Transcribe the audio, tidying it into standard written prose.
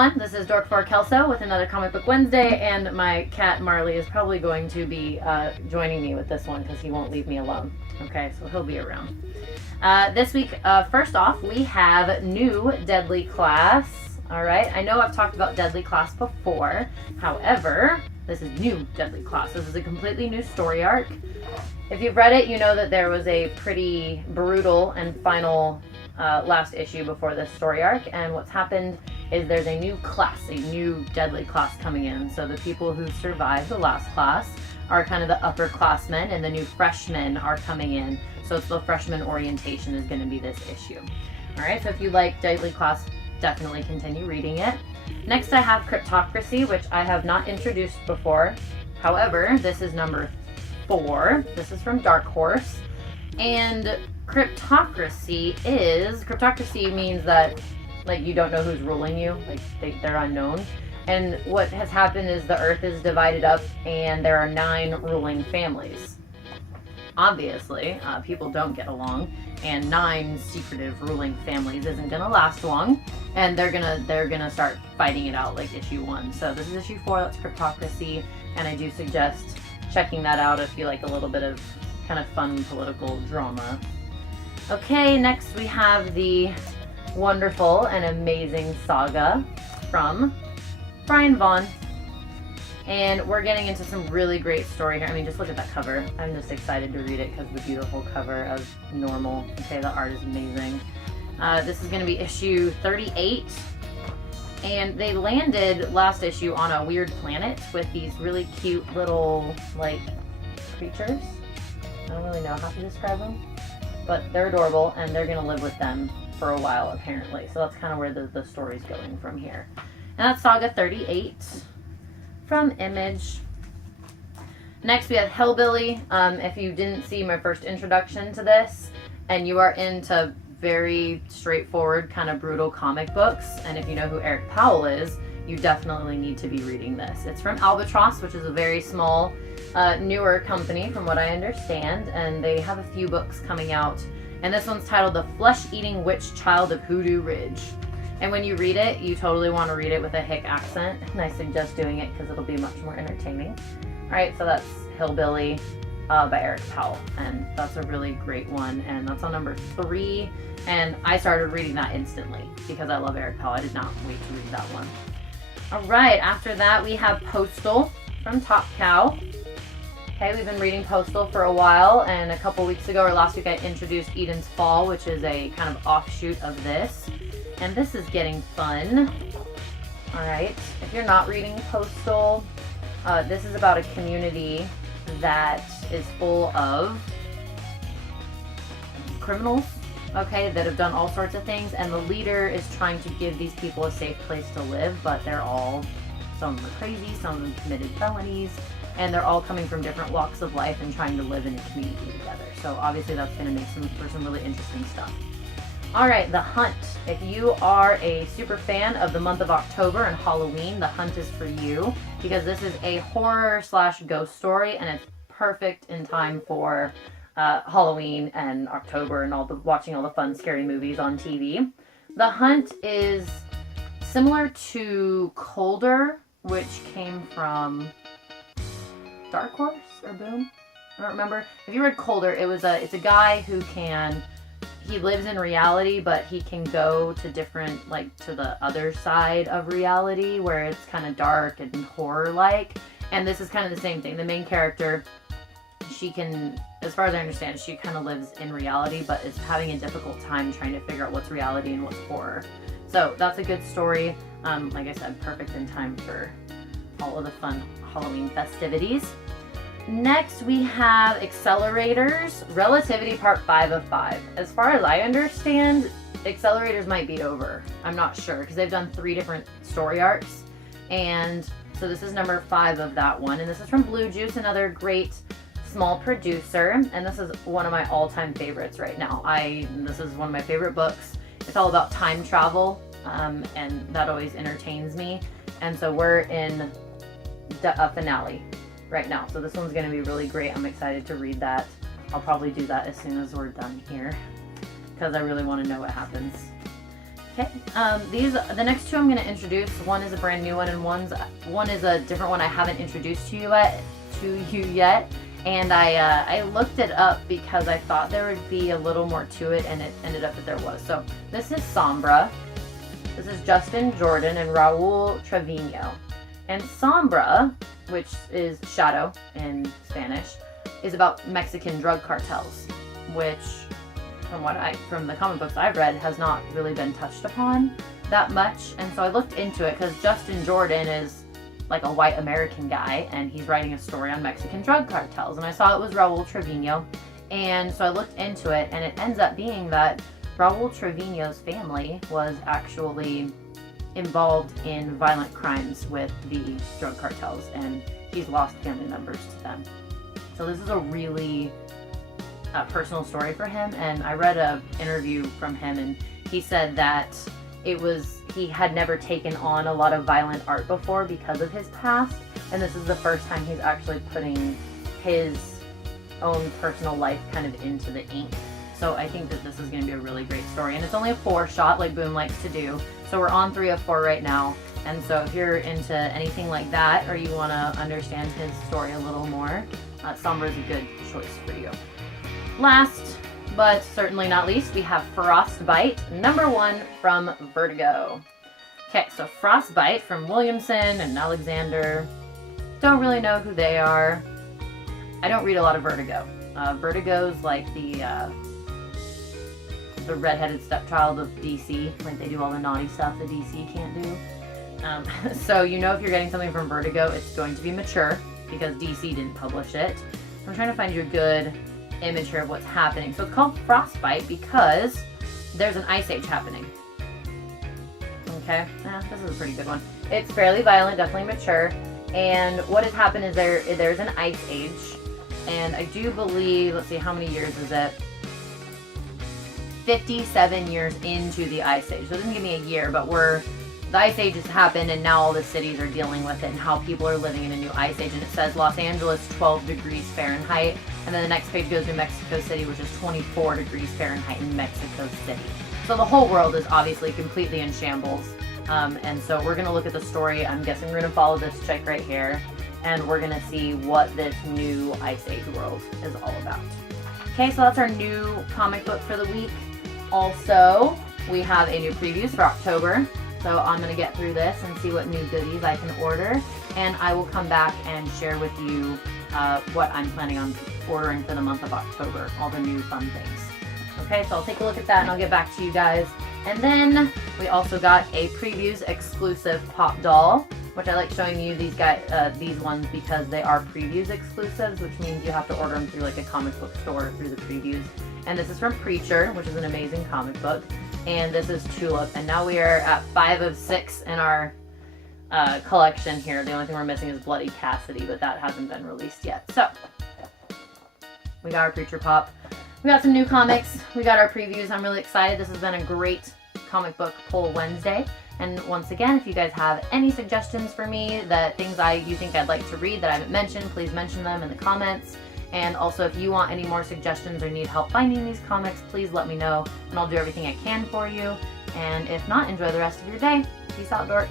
This is Dork4 Kelso with another Comic Book Wednesday, and my cat Marley is probably going to be joining me with this one because he won't leave me alone. Okay, so he'll be around. This week, first off, we have new Deadly Class. Alright, I know I've talked about Deadly Class before. However, this is new Deadly Class. This is a completely new story arc. If you've read it, you know that there was a pretty brutal and final last issue before this story arc, and what's happened is there's a new class, a new Deadly Class coming in. So the people who survived the last class are kind of the upperclassmen, and the new freshmen are coming in. So it's the freshman orientation is going to be this issue. Alright, so if you like Deadly Class, definitely continue reading it. Next I have Cryptocracy, which I have not introduced before. However, this is number 4. This is from Dark Horse. And Cryptocracy means that like you don't know who's ruling you, like they're unknown. And what has happened is the earth is divided up and there are 9 ruling families. Obviously, people don't get along, and 9 secretive ruling families isn't gonna last long, and they're gonna start fighting it out like issue 1. So this is issue 4, that's Cryptocracy, and I do suggest checking that out if you like a little bit of kind of fun political drama. Okay, next we have the wonderful and amazing saga from Brian Vaughan. And we're getting into some really great story here. I mean, just look at that cover. I'm just excited to read it because of the beautiful cover of Normal. Okay, the art is amazing. This is going to be issue 38. And they landed last issue on a weird planet with these really cute little, like, creatures. I don't really know how to describe them. But they're adorable, and they're going to live with them for a while, apparently. So that's kind of where the story's going from here. And that's Saga 38 from Image. Next we have Hellbilly. If you didn't see my first introduction to this, and you are into very straightforward, kind of brutal comic books, and if you know who Eric Powell is, you definitely need to be reading this. It's from Albatross, which is a very small, newer company from what I understand, and they have a few books coming out. And this one's titled The Flesh-Eating Witch Child of Hoodoo Ridge. And when you read it, you totally want to read it with a hick accent. And I suggest doing it because it'll be much more entertaining. Alright, so that's Hillbilly by Eric Powell. And that's a really great one. And that's on number 3. And I started reading that instantly because I love Eric Powell. I did not wait to read that one. Alright, after that we have Postal from Top Cow. Okay, we've been reading Postal for a while, and a couple weeks ago, or last week, I introduced Eden's Fall, which is a kind of offshoot of this. And this is getting fun. Alright, if you're not reading Postal, this is about a community that is full of criminals, okay, that have done all sorts of things, and the leader is trying to give these people a safe place to live, but some are crazy, some of them committed felonies, and they're all coming from different walks of life and trying to live in a community together. So obviously that's going to make for some really interesting stuff. Alright, The Hunt. If you are a super fan of the month of October and Halloween, The Hunt is for you, because this is a horror/ghost story, and it's perfect in time for Halloween and October and watching all the fun scary movies on TV. The Hunt is similar to Colder, which came from Dark Horse or Boom? I don't remember. If you read Colder, it's a guy who he lives in reality, but he can go to different, like, to the other side of reality where it's kind of dark and horror-like. And this is kind of the same thing. The main character, she can, as far as I understand, she kind of lives in reality, but is having a difficult time trying to figure out what's reality and what's horror. So that's a good story. Like I said, perfect in time for all of the fun Halloween festivities. Next we have Accelerators, Relativity Part 5 of 5. As far as I understand, Accelerators might be over. I'm not sure, because they've done 3 different story arcs. And so this is number 5 of that one. And this is from Blue Juice, another great small producer. And this is one of my all-time favorites right now. This is one of my favorite books. It's all about time travel, and that always entertains me. And so we're in a finale right now. So this one's going to be really great. I'm excited to read that. I'll probably do that as soon as we're done here because I really want to know what happens. Okay, the next two I'm going to introduce. One is a brand new one, and one is a different one I haven't introduced to you yet. And I looked it up because I thought there would be a little more to it, and it ended up that there was. So this is Sombra. This is Justin Jordan and Raul Trevino. And Sombra, which is shadow in Spanish, is about Mexican drug cartels, which from the comic books I've read has not really been touched upon that much. And so I looked into it because Justin Jordan is like a white American guy, and he's writing a story on Mexican drug cartels. And I saw it was Raul Trevino, and so I looked into it, and it ends up being that Raul Trevino's family was actually involved in violent crimes with the drug cartels, and he's lost family members to them. So this is a really personal story for him, and I read an interview from him, and he said that he had never taken on a lot of violent art before because of his past, and this is the first time he's actually putting his own personal life kind of into the ink. So I think that this is going to be a really great story, and it's only a 4-shot like Boom likes to do. So we're on 3 of 4 right now, and so if you're into anything like that, or you want to understand his story a little more, Sombra is a good choice for you. Last, but certainly not least, we have Frostbite, #1 from Vertigo. Okay, so Frostbite from Williamson and Alexander. Don't really know who they are. I don't read a lot of Vertigo. Vertigo's like the redheaded stepchild of DC. Like, they do all the naughty stuff that DC can't do. So you know if you're getting something from Vertigo, it's going to be mature because DC didn't publish it. I'm trying to find you a good image here of what's happening. So it's called Frostbite because there's an ice age happening. Okay, this is a pretty good one. It's fairly violent, definitely mature. And what has happened is there's an ice age, and I do believe, let's see, how many years is it? 57 years into the ice age. So it doesn't give me a year, but the ice age has happened, and now all the cities are dealing with it and how people are living in a new ice age. And it says Los Angeles 12 degrees Fahrenheit, and then the next page goes to Mexico City, which is 24 degrees Fahrenheit in Mexico City. So the whole world is obviously completely in shambles. And so we're going to look at the story. I'm guessing we're going to follow this chick right here, and we're going to see what this new ice age world is all about. Okay, so that's our new comic book for the week. Also, we have a new previews for October. So I'm going to get through this and see what new goodies I can order, and I will come back and share with you what I'm planning on ordering for the month of October, all the new fun things. Okay, so I'll take a look at that and I'll get back to you guys. And then we also got a previews exclusive pop doll, which I like showing you these ones because they are previews exclusives, which means you have to order them through like a comic book store through the previews. And this is from Preacher, which is an amazing comic book. And this is Tulip. And now we are at 5 of 6 in our collection here. The only thing we're missing is Bloody Cassidy, but that hasn't been released yet. So we got our Preacher Pop. We got some new comics. We got our previews. I'm really excited. This has been a great comic book pull Wednesday. And once again, if you guys have any suggestions for me, things you think I'd like to read that I haven't mentioned, please mention them in the comments. And also, if you want any more suggestions or need help finding these comics, please let me know, and I'll do everything I can for you. And if not, enjoy the rest of your day. Peace out, dorks.